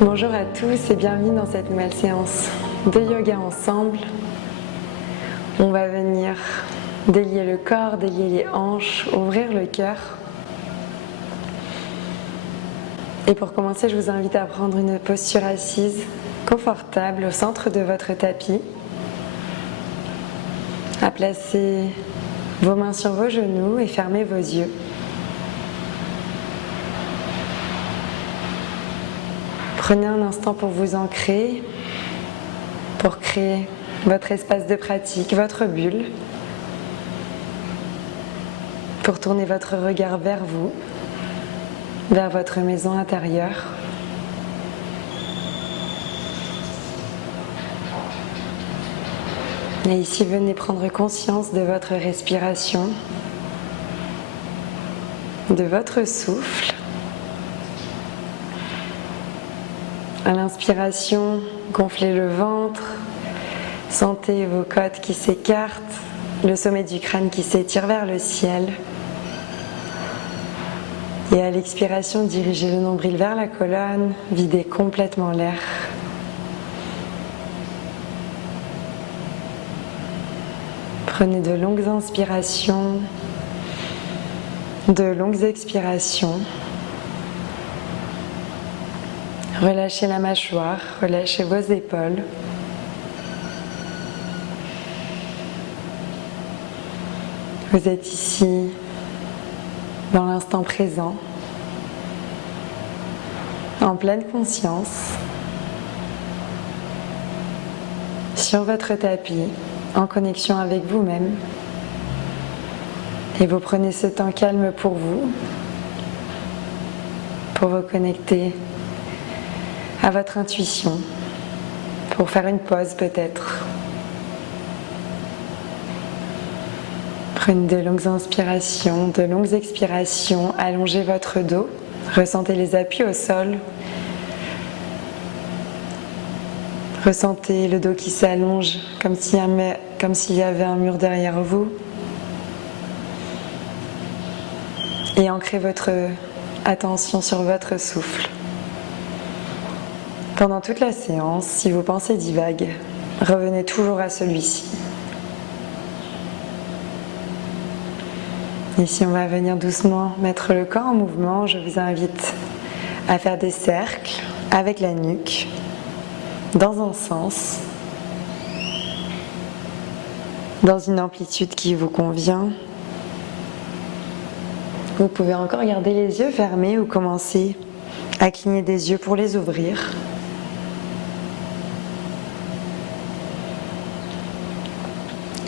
Bonjour à tous et bienvenue dans cette nouvelle séance de yoga ensemble. On va venir délier le corps, délier les hanches, ouvrir le cœur. Et pour commencer, je vous invite à prendre une posture assise, confortable, au centre de votre tapis. À placer vos mains sur vos genoux et fermer vos yeux. Prenez un instant pour vous ancrer, pour créer votre espace de pratique, votre bulle, pour tourner votre regard vers vous, vers votre maison intérieure. Et ici, venez prendre conscience de votre respiration, de votre souffle. À l'inspiration, gonflez le ventre, sentez vos côtes qui s'écartent, le sommet du crâne qui s'étire vers le ciel. Et à l'expiration, dirigez le nombril vers la colonne, videz complètement l'air. Prenez de longues inspirations, de longues expirations. Relâchez la mâchoire, relâchez vos épaules. Vous êtes ici dans l'instant présent, en pleine conscience, sur votre tapis, en connexion avec vous-même. Et vous prenez ce temps calme pour vous connecter à votre intuition, pour faire une pause peut-être. Prenez de longues inspirations, de longues expirations, allongez votre dos, ressentez les appuis au sol. Ressentez le dos qui s'allonge comme s'il y avait un mur derrière vous. Et ancrez votre attention sur votre souffle. Pendant toute la séance, si vos pensées divaguent, revenez toujours à celui-ci. Ici, on va venir doucement mettre le corps en mouvement. Je vous invite à faire des cercles avec la nuque, dans un sens, dans une amplitude qui vous convient. Vous pouvez encore garder les yeux fermés ou commencer à cligner des yeux pour les ouvrir.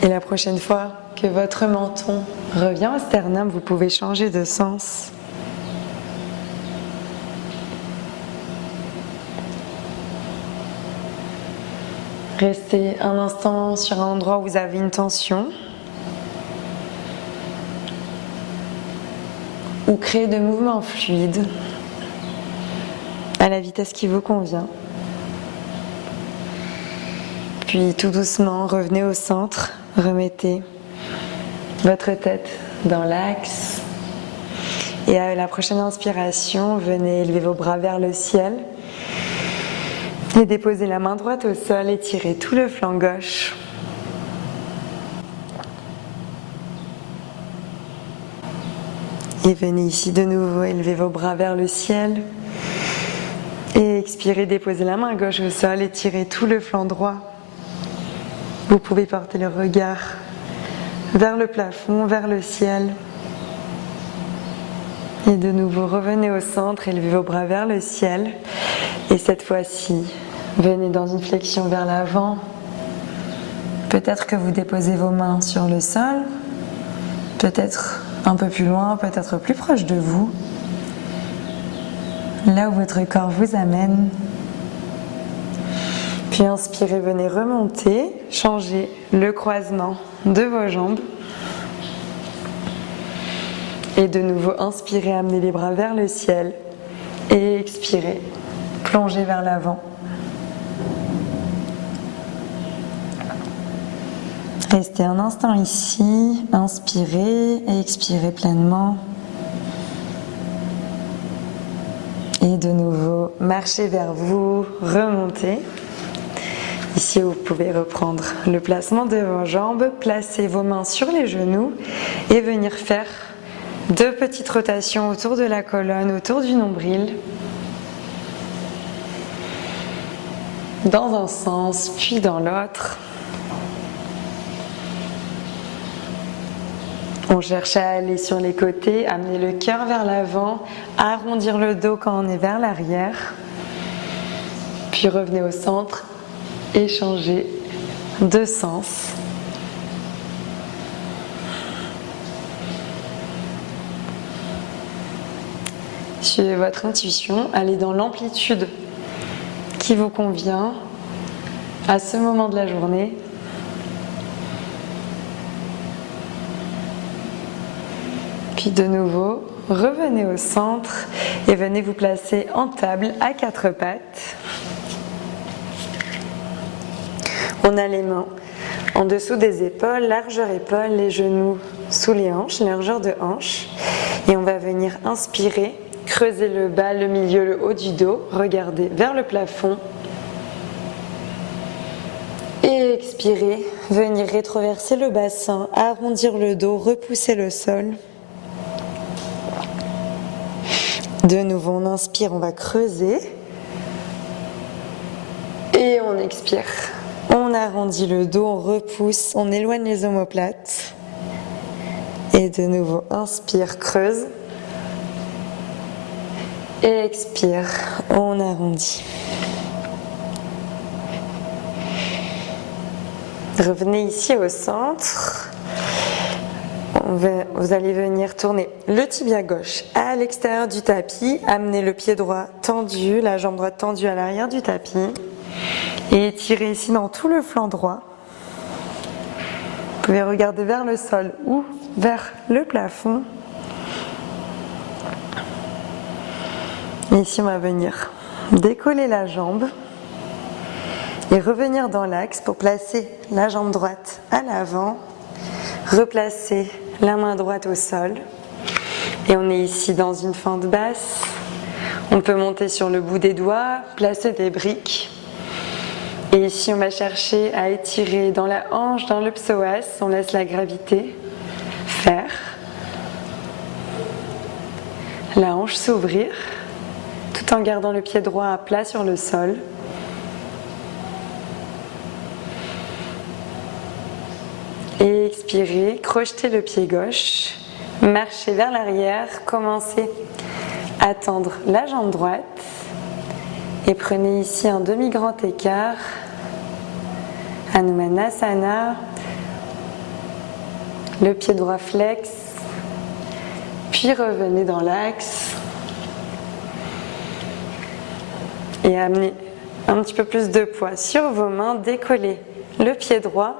Et la prochaine fois que votre menton revient au sternum, vous pouvez changer de sens. Restez un instant sur un endroit où vous avez une tension. Ou créez de mouvements fluides à la vitesse qui vous convient. Puis tout doucement, revenez au centre, remettez votre tête dans l'axe. Et à la prochaine inspiration, venez élever vos bras vers le ciel. Et déposez la main droite au sol, étirez tout le flanc gauche. Et venez ici de nouveau élever vos bras vers le ciel. Et expirez, déposez la main gauche au sol, étirez tout le flanc droit. Vous pouvez porter le regard vers le plafond, vers le ciel. Et de nouveau, revenez au centre, élevez vos bras vers le ciel. Et cette fois-ci, venez dans une flexion vers l'avant. Peut-être que vous déposez vos mains sur le sol, peut-être un peu plus loin, peut-être plus proche de vous. Là où votre corps vous amène. Puis inspirez, venez remonter, changez le croisement de vos jambes. Et de nouveau, inspirez, amenez les bras vers le ciel. Et expirez, plongez vers l'avant. Restez un instant ici, inspirez et expirez pleinement. Et de nouveau, marchez vers vous, remontez. Ici, vous pouvez reprendre le placement de vos jambes, placer vos mains sur les genoux et venir faire 2 petites rotations autour de la colonne, autour du nombril. Dans un sens, puis dans l'autre. On cherche à aller sur les côtés, amener le cœur vers l'avant, arrondir le dos quand on est vers l'arrière. Puis revenez au centre et changez de sens. Suivez votre intuition, allez dans l'amplitude qui vous convient à ce moment de la journée. Puis de nouveau, revenez au centre et venez vous placer en table à 4 pattes. On a les mains en dessous des épaules, largeur épaules, les genoux sous les hanches, largeur de hanche. Et on va venir inspirer, creuser le bas, le milieu, le haut du dos, regardez vers le plafond. Et expirer, venir rétroverser le bassin, arrondir le dos, repousser le sol. De nouveau, on inspire, on va creuser. Et on expire. On arrondit le dos, on repousse, on éloigne les omoplates. Et de nouveau, inspire, creuse. Et expire, on arrondit. Revenez ici au centre. Vous allez venir tourner le tibia gauche à l'extérieur du tapis, amener le pied droit tendu, la jambe droite tendue à l'arrière du tapis et étirer ici dans tout le flanc droit. Vous pouvez regarder vers le sol ou vers le plafond. Et ici, on va venir décoller la jambe et revenir dans l'axe pour placer la jambe droite à l'avant, replacer la main droite au sol. Et on est ici dans une fente basse. On peut monter sur le bout des doigts, placer des briques. Et ici, on va chercher à étirer dans la hanche, dans le psoas. On laisse la gravité faire. La hanche s'ouvrir, tout en gardant le pied droit à plat sur le sol. Et expirez, crochetez le pied gauche, marchez vers l'arrière, commencez à tendre la jambe droite et prenez ici un demi-grand écart, Hanumanasana, le pied droit flex, puis revenez dans l'axe et amenez un petit peu plus de poids sur vos mains, décollez le pied droit.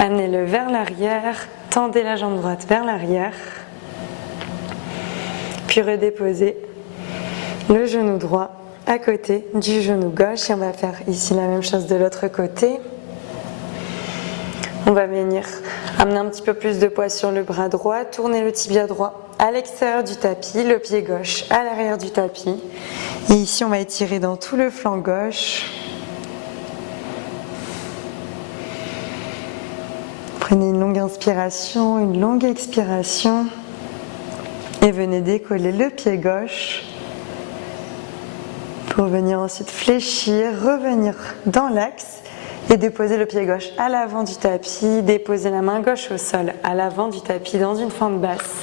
Amenez-le vers l'arrière, tendez la jambe droite vers l'arrière, puis redéposez le genou droit à côté du genou gauche et on va faire ici la même chose de l'autre côté. On va venir amener un petit peu plus de poids sur le bras droit, tourner le tibia droit à l'extérieur du tapis, le pied gauche à l'arrière du tapis et ici on va étirer dans tout le flanc gauche. Prenez une longue inspiration, une longue expiration et venez décoller le pied gauche pour venir ensuite fléchir, revenir dans l'axe et déposer le pied gauche à l'avant du tapis, déposer la main gauche au sol à l'avant du tapis dans une fente basse.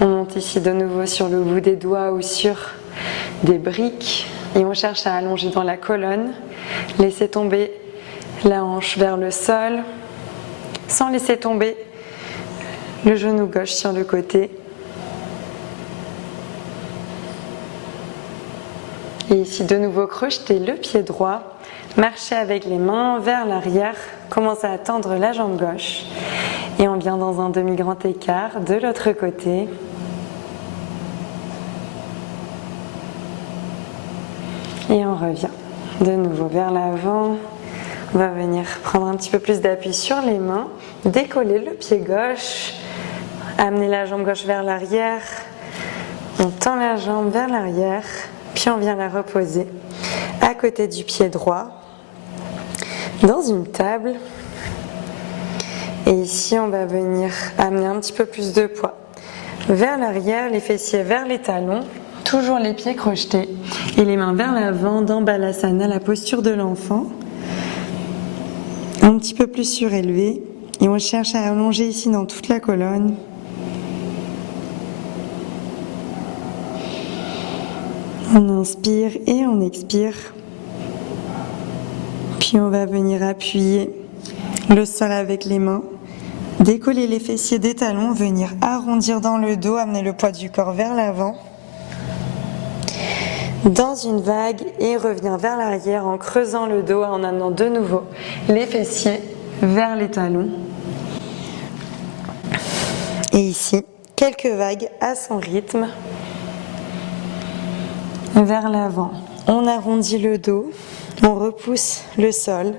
On monte ici de nouveau sur le bout des doigts ou sur des briques et on cherche à allonger dans la colonne, laissez tomber la hanche vers le sol, sans laisser tomber le genou gauche sur le côté. Et ici de nouveau crochetez le pied droit, marchez avec les mains vers l'arrière, commencez à tendre la jambe gauche et on vient dans un demi-grand écart de l'autre côté. Et on revient de nouveau vers l'avant. On va venir prendre un petit peu plus d'appui sur les mains, décoller le pied gauche, amener la jambe gauche vers l'arrière, On tend la jambe vers l'arrière, puis on vient la reposer à côté du pied droit, dans une table. Et ici, on va venir amener un petit peu plus de poids vers l'arrière, les fessiers vers les talons, toujours les pieds crochetés et les mains vers l'avant dans Balasana, la posture de l'enfant. Un petit peu plus surélevé et on cherche à allonger ici dans toute la colonne. On inspire et on expire. Puis on va venir appuyer le sol avec les mains. Décoller les fessiers des talons, venir arrondir dans le dos, amener le poids du corps vers l'avant. Dans une vague et revenir vers l'arrière en creusant le dos, en amenant de nouveau les fessiers vers les talons. Et ici, quelques vagues à son rythme. Vers l'avant, on arrondit le dos, on repousse le sol.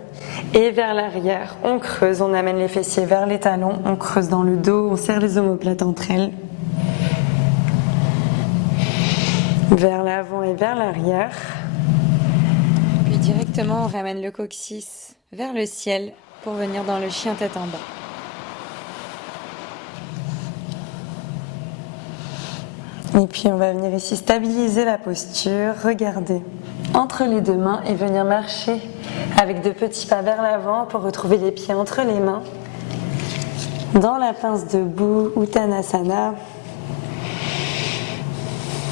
Et vers l'arrière, on creuse, on amène les fessiers vers les talons, on creuse dans le dos, on serre les omoplates entre elles. Vers l'avant et vers l'arrière. Puis directement, on ramène le coccyx vers le ciel pour venir dans le chien tête en bas. Et puis on va venir ici stabiliser la posture, regarder entre les deux mains et venir marcher avec de petits pas vers l'avant pour retrouver les pieds entre les mains. Dans la pince debout, Uttanasana.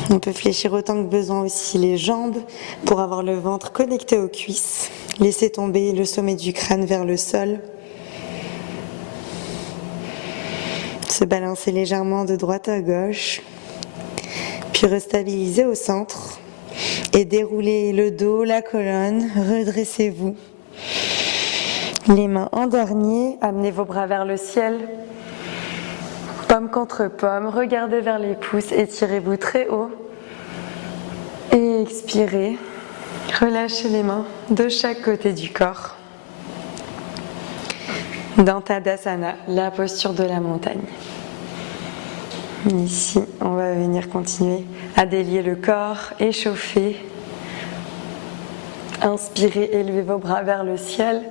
On peut fléchir autant que besoin aussi les jambes pour avoir le ventre connecté aux cuisses. Laisser tomber le sommet du crâne vers le sol. Se balancer légèrement de droite à gauche. Puis restabiliser au centre et dérouler le dos, la colonne, redressez-vous. Les mains en dernier, amenez vos bras vers le ciel, pomme contre pomme, regardez vers les pouces, étirez-vous très haut et expirez, relâchez les mains de chaque côté du corps. Dans Tadasana, la posture de la montagne. Ici, on va venir continuer à délier le corps, échauffer. Inspirez, élevez vos bras vers le ciel.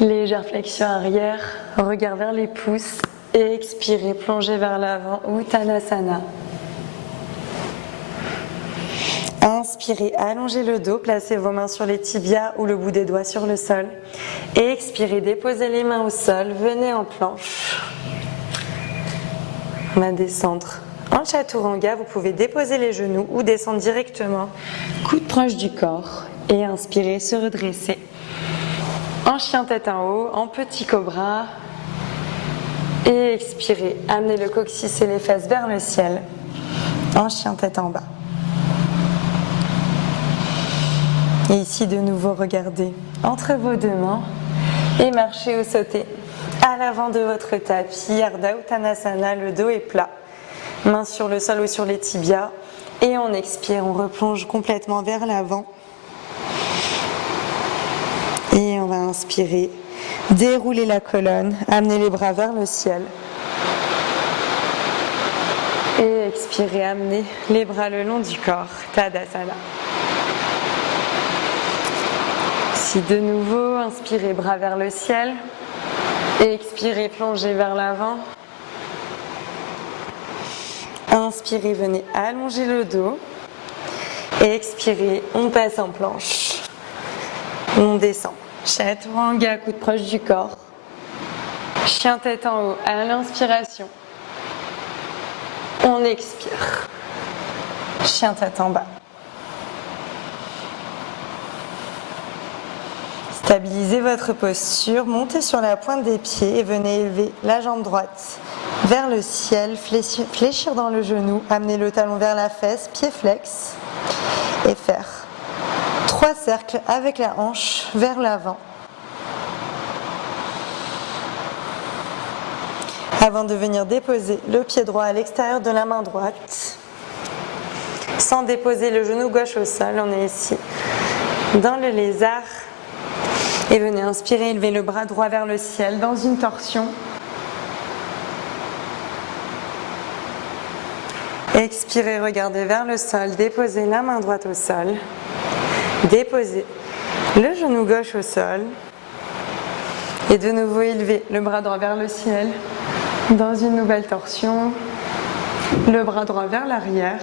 Légère flexion arrière, regard vers les pouces. Et expirez, plongez vers l'avant, Uttanasana. Inspirez, allongez le dos, placez vos mains sur les tibias ou le bout des doigts sur le sol. Et expirez, déposez les mains au sol, venez en planche. On va descendre en chaturanga, vous pouvez déposer les genoux ou descendre directement, coude proche du corps et inspirer, se redresser. En chien tête en haut, en petit cobra et expirez, amenez le coccyx et les fesses vers le ciel, en chien tête en bas. Et ici de nouveau regardez entre vos deux mains et marchez ou sautez. À l'avant de votre tapis, Ardha Uttanasana, le dos est plat. Mains sur le sol ou sur les tibias. Et on expire, on replonge complètement vers l'avant. Et on va inspirer, dérouler la colonne, amener les bras vers le ciel. Et expirer, amener les bras le long du corps, Tadasana. Si de nouveau, inspirez, bras vers le ciel. Et expirez, plongez vers l'avant. Inspirez, venez allonger le dos. Et expirez, on passe en planche. On descend. Chaturanga, coude proche du corps. Chien tête en haut à l'inspiration. On expire. Chien tête en bas. Stabilisez votre posture, montez sur la pointe des pieds et venez élever la jambe droite vers le ciel, fléchir dans le genou, amener le talon vers la fesse, pied flex et faire 3 cercles avec la hanche vers l'avant. Avant de venir déposer le pied droit à l'extérieur de la main droite, sans déposer le genou gauche au sol, on est ici dans le lézard. Et venez inspirer, élever le bras droit vers le ciel dans une torsion. Expirez, regardez vers le sol, déposez la main droite au sol, déposez le genou gauche au sol et de nouveau élevez le bras droit vers le ciel dans une nouvelle torsion, le bras droit vers l'arrière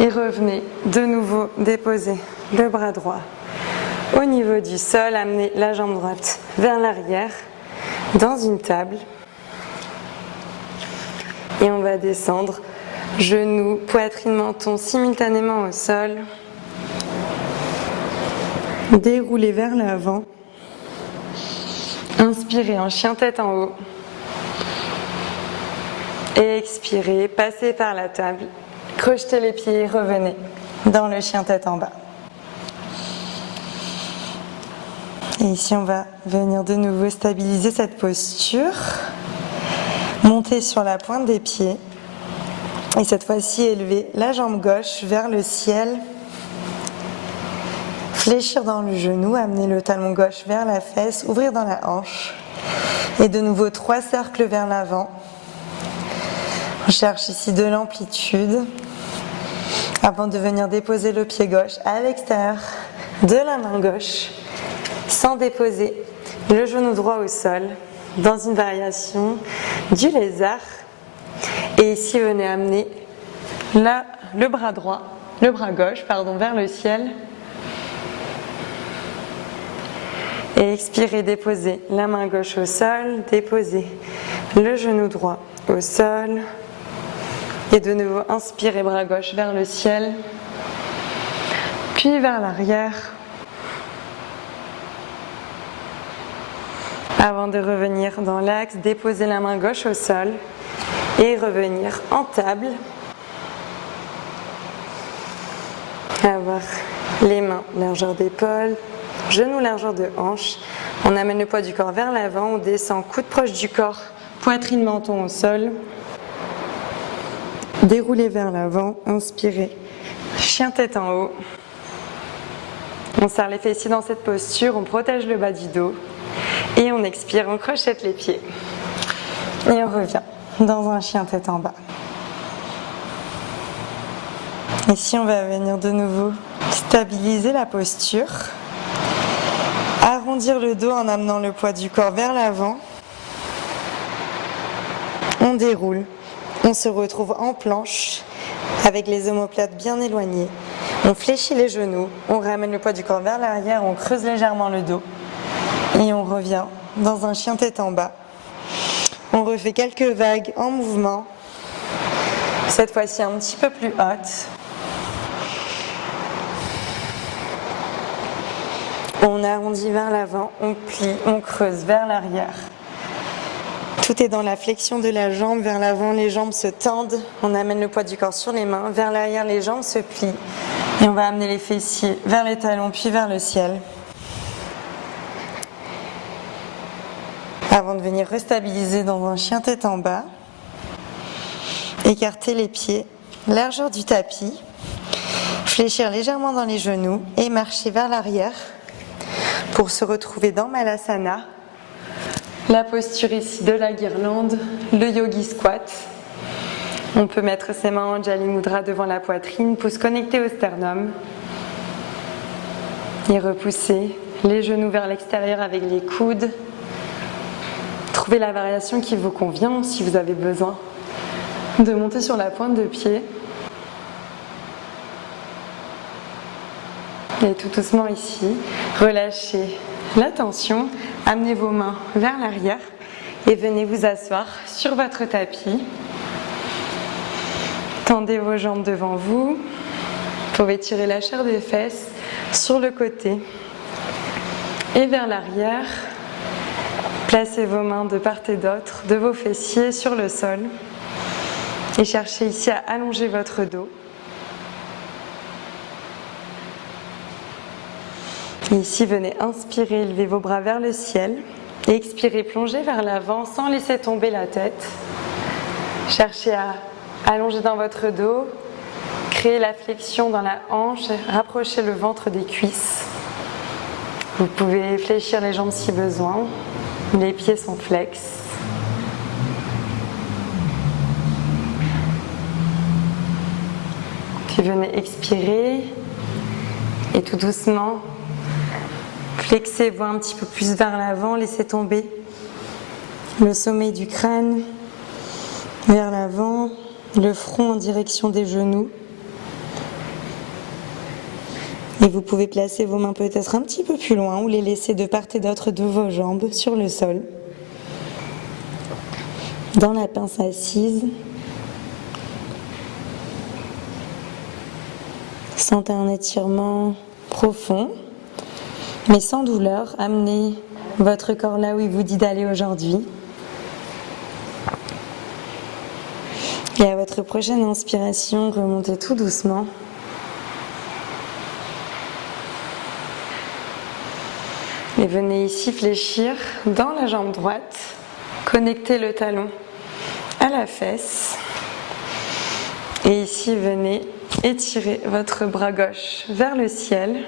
et revenez de nouveau déposer le bras droit au niveau du sol, amenez la jambe droite vers l'arrière dans une table. Et on va descendre, genoux, poitrine, menton simultanément au sol. Déroulez vers l'avant. Inspirez en chien tête en haut. Et expirez, passez par la table. Crochetez les pieds et revenez dans le chien tête en bas. Et ici, on va venir de nouveau stabiliser cette posture. Montez sur la pointe des pieds et cette fois-ci élevez la jambe gauche vers le ciel. Fléchir dans le genou, amener le talon gauche vers la fesse, ouvrir dans la hanche. Et de nouveau 3 cercles vers l'avant. On cherche ici de l'amplitude avant de venir déposer le pied gauche à l'extérieur de la main gauche sans déposer le genou droit au sol. Dans une variation du lézard. Et ici, venez amener le bras gauche vers le ciel. Et expirez, déposez la main gauche au sol, déposez le genou droit au sol. Et de nouveau, inspirez, bras gauche vers le ciel, puis vers l'arrière. Avant de revenir dans l'axe, déposez la main gauche au sol et revenir en table. Avoir les mains largeur d'épaule, genoux largeur de hanche. On amène le poids du corps vers l'avant, on descend, coude proche du corps, poitrine, menton au sol. Déroulez vers l'avant, inspirez, chien tête en haut. On serre les fessiers dans cette posture, on protège le bas du dos. Et on expire, on crochette les pieds. Et on revient dans un chien tête en bas. Ici, on va venir de nouveau stabiliser la posture. Arrondir le dos en amenant le poids du corps vers l'avant. On déroule. On se retrouve en planche avec les omoplates bien éloignées. On fléchit les genoux. On ramène le poids du corps vers l'arrière. On creuse légèrement le dos. Et on revient dans un chien tête en bas. On refait quelques vagues en mouvement. Cette fois-ci un petit peu plus haute. On arrondit vers l'avant, on plie, on creuse vers l'arrière. Tout est dans la flexion de la jambe vers l'avant, les jambes se tendent. On amène le poids du corps sur les mains. Vers l'arrière, les jambes se plient. Et on va amener les fessiers vers les talons, puis vers le ciel. Avant de venir restabiliser dans un chien tête en bas, écarter les pieds, largeur du tapis, fléchir légèrement dans les genoux et marcher vers l'arrière pour se retrouver dans Malasana. La posture ici de la guirlande, le yogi squat. On peut mettre ses mains en Jali Mudra devant la poitrine, pouce connecté au sternum. Et repousser les genoux vers l'extérieur avec les coudes. Trouvez la variation qui vous convient si vous avez besoin de monter sur la pointe de pied. Et tout doucement ici, relâchez la tension, amenez vos mains vers l'arrière et venez vous asseoir sur votre tapis. Tendez vos jambes devant vous. Vous pouvez tirer la chair des fesses sur le côté et vers l'arrière. Placez vos mains de part et d'autre de vos fessiers sur le sol et cherchez ici à allonger votre dos. Ici, venez inspirer, élevez vos bras vers le ciel et expirez, plongez vers l'avant sans laisser tomber la tête. Cherchez à allonger dans votre dos, créer la flexion dans la hanche, rapprochez le ventre des cuisses. Vous pouvez fléchir les jambes si besoin. Les pieds sont flex. Puis venez expirer et tout doucement, flexez-vous un petit peu plus vers l'avant, laissez tomber le sommet du crâne vers l'avant, le front en direction des genoux. Et vous pouvez placer vos mains peut-être un petit peu plus loin ou les laisser de part et d'autre de vos jambes sur le sol. Dans la pince assise, sentez un étirement profond, mais sans douleur. Amenez votre corps là où il vous dit d'aller aujourd'hui. Et à votre prochaine inspiration, remontez tout doucement. Et venez ici fléchir dans la jambe droite. Connectez le talon à la fesse. Et ici, venez étirer votre bras gauche vers le ciel.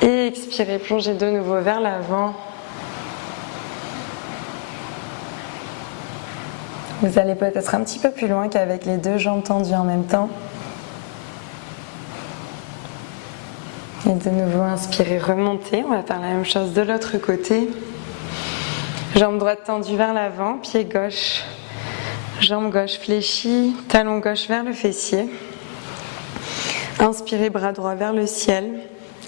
Et expirez, plongez de nouveau vers l'avant. Vous allez peut-être un petit peu plus loin qu'avec les deux jambes tendues en même temps. Et de nouveau, inspirez, remontez. On va faire la même chose de l'autre côté. Jambe droite tendue vers l'avant, pied gauche, jambe gauche fléchie, talon gauche vers le fessier. Inspirez, bras droit vers le ciel.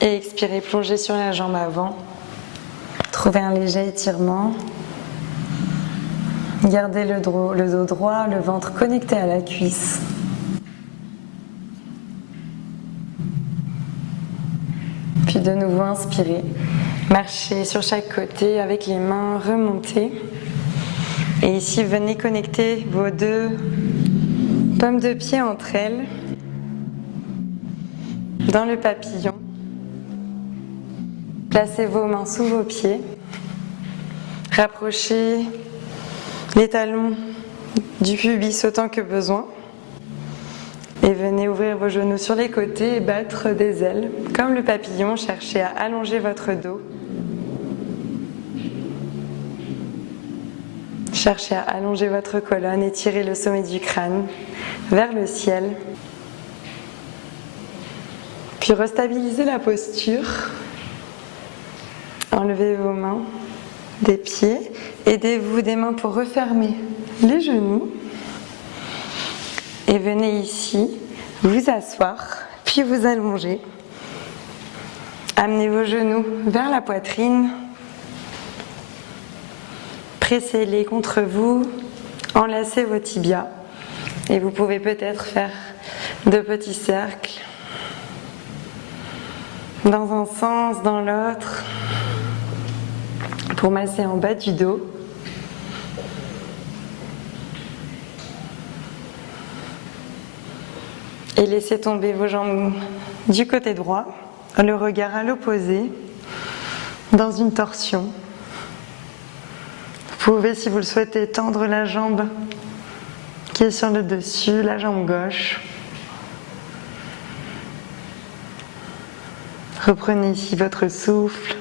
Et expirez, plongez sur la jambe avant. Trouvez un léger étirement. Gardez le dos droit, le ventre connecté à la cuisse. Puis de nouveau, inspirez. Marchez sur chaque côté avec les mains, remontez. Et ici, venez connecter vos deux paumes de pied entre elles dans le papillon. Placez vos mains sous vos pieds. Rapprochez les talons du pubis autant que besoin. Et venez ouvrir vos genoux sur les côtés et battre des ailes. Comme le papillon, cherchez à allonger votre dos. Cherchez à allonger votre colonne, étirez le sommet du crâne vers le ciel. Puis restabilisez la posture. Enlevez vos mains des pieds. Aidez-vous des mains pour refermer les genoux. Et venez ici vous asseoir, puis vous allonger. Amenez vos genoux vers la poitrine. Pressez-les contre vous, enlacez vos tibias. Et vous pouvez peut-être faire de petits cercles dans un sens, dans l'autre, pour masser en bas du dos. Et laissez tomber vos jambes du côté droit, le regard à l'opposé, dans une torsion. Vous pouvez, si vous le souhaitez, tendre la jambe qui est sur le dessus, la jambe gauche. Reprenez ici votre souffle.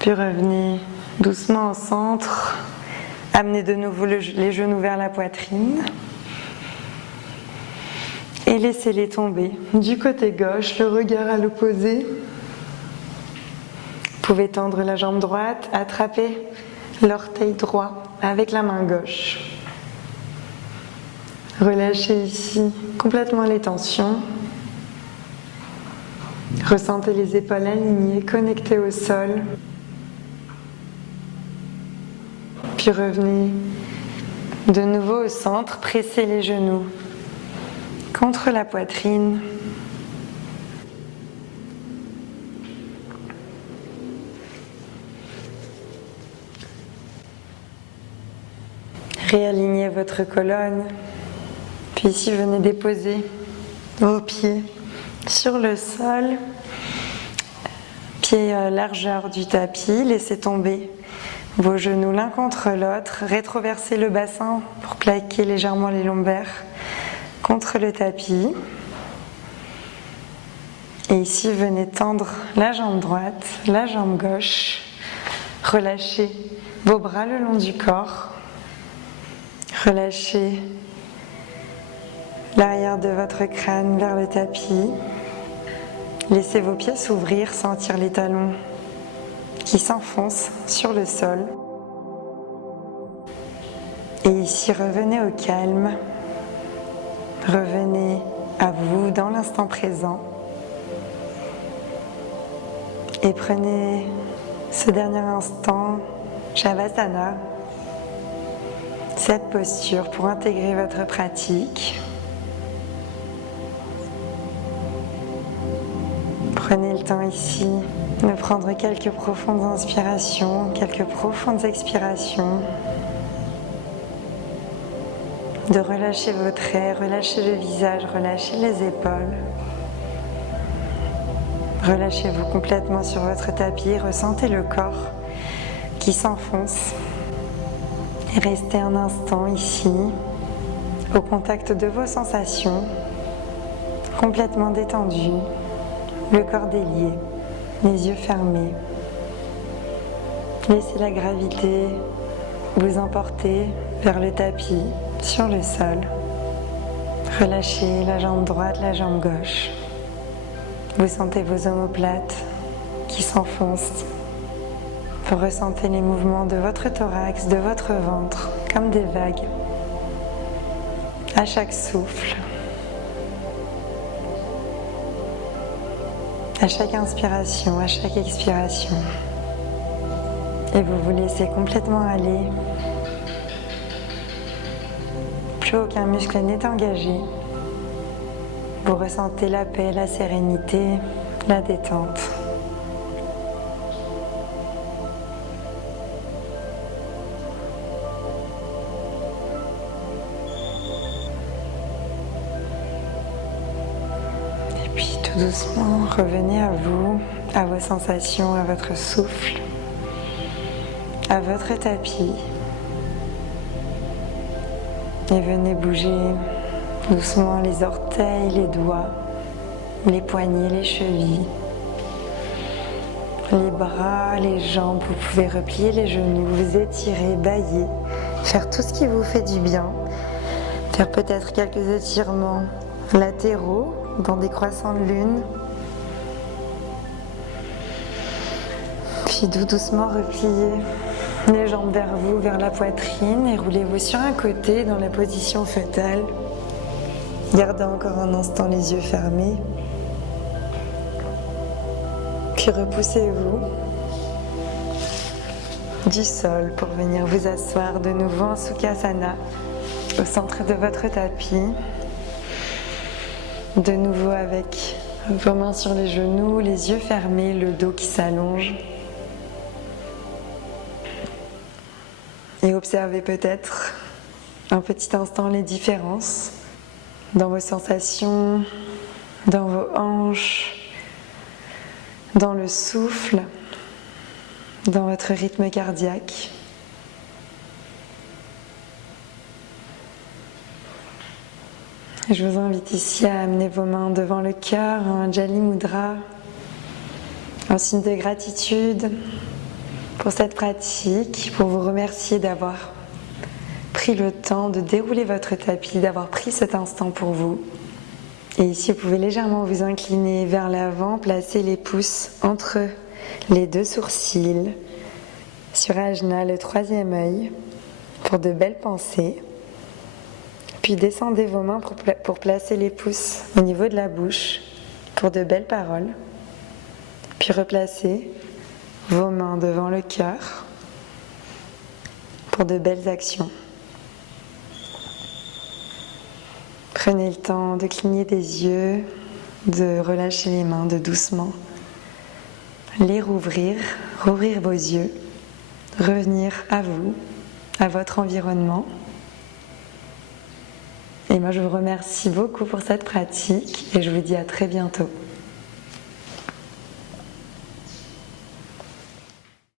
Puis revenez doucement au centre. Amenez de nouveau les genoux vers la poitrine. Et laissez-les tomber du côté gauche, le regard à l'opposé. Vous pouvez tendre la jambe droite, attraper l'orteil droit avec la main gauche. Relâchez ici complètement les tensions. Ressentez les épaules alignées, connectées au sol. Puis revenez de nouveau au centre, pressez les genoux contre la poitrine. Réalignez votre colonne. Puis ici, venez déposer vos pieds sur le sol. Pieds largeur du tapis, laissez tomber vos genoux l'un contre l'autre, rétroversez le bassin pour plaquer légèrement les lombaires contre le tapis. Et ici, venez tendre la jambe droite, la jambe gauche. Relâchez vos bras le long du corps. Relâchez l'arrière de votre crâne vers le tapis. Laissez vos pieds s'ouvrir, sentir les talons qui s'enfoncent sur le sol. Et ici, revenez au calme. Revenez à vous dans l'instant présent. Et prenez ce dernier instant, Shavasana, cette posture pour intégrer votre pratique. Prenez le temps ici de prendre quelques profondes inspirations, quelques profondes expirations, de relâcher vos traits, relâcher le visage, relâcher les épaules. Relâchez-vous complètement sur votre tapis, ressentez le corps qui s'enfonce. Et restez un instant ici, au contact de vos sensations, complètement détendu, le corps délié, les yeux fermés. Laissez la gravité vous emporter vers le tapis, sur le sol. Relâchez la jambe droite, la jambe gauche. Vous sentez vos omoplates qui s'enfoncent. Vous ressentez les mouvements de votre thorax, de votre ventre, comme des vagues. À chaque souffle, à chaque inspiration, à chaque expiration. Et vous vous laissez complètement aller. Plus aucun muscle n'est engagé. Vous ressentez la paix, la sérénité, la détente. Et puis tout doucement, revenez à vous, à vos sensations, à votre souffle, à votre tapis. Et venez bouger doucement les orteils, les doigts, les poignets, les chevilles, les bras, les jambes. Vous pouvez replier les genoux, vous étirer, bâiller, faire tout ce qui vous fait du bien. Faire peut-être quelques étirements latéraux dans des croissants de lune. Puis doucement repliez les jambes vers vous, vers la poitrine et roulez-vous sur un côté dans la position fœtale. Gardez encore un instant les yeux fermés. Puis repoussez-vous du sol pour venir vous asseoir de nouveau en Sukhasana au centre de votre tapis. De nouveau avec vos mains sur les genoux, les yeux fermés, le dos qui s'allonge. Et observez peut-être un petit instant les différences dans vos sensations, dans vos hanches, dans le souffle, dans votre rythme cardiaque. Je vous invite ici à amener vos mains devant le cœur, un Jali Mudra, un signe de gratitude pour cette pratique, pour vous remercier d'avoir pris le temps de dérouler votre tapis, d'avoir pris cet instant pour vous. Et ici, vous pouvez légèrement vous incliner vers l'avant, placer les pouces entre les deux sourcils, sur Ajna, le troisième œil, pour de belles pensées. Puis descendez vos mains pour placer les pouces au niveau de la bouche, pour de belles paroles. Puis replacez vos mains devant le cœur, pour de belles actions. Prenez le temps de cligner des yeux, de relâcher les mains, de doucement les rouvrir, rouvrir vos yeux, revenir à vous, à votre environnement. Et moi, je vous remercie beaucoup pour cette pratique et je vous dis à très bientôt.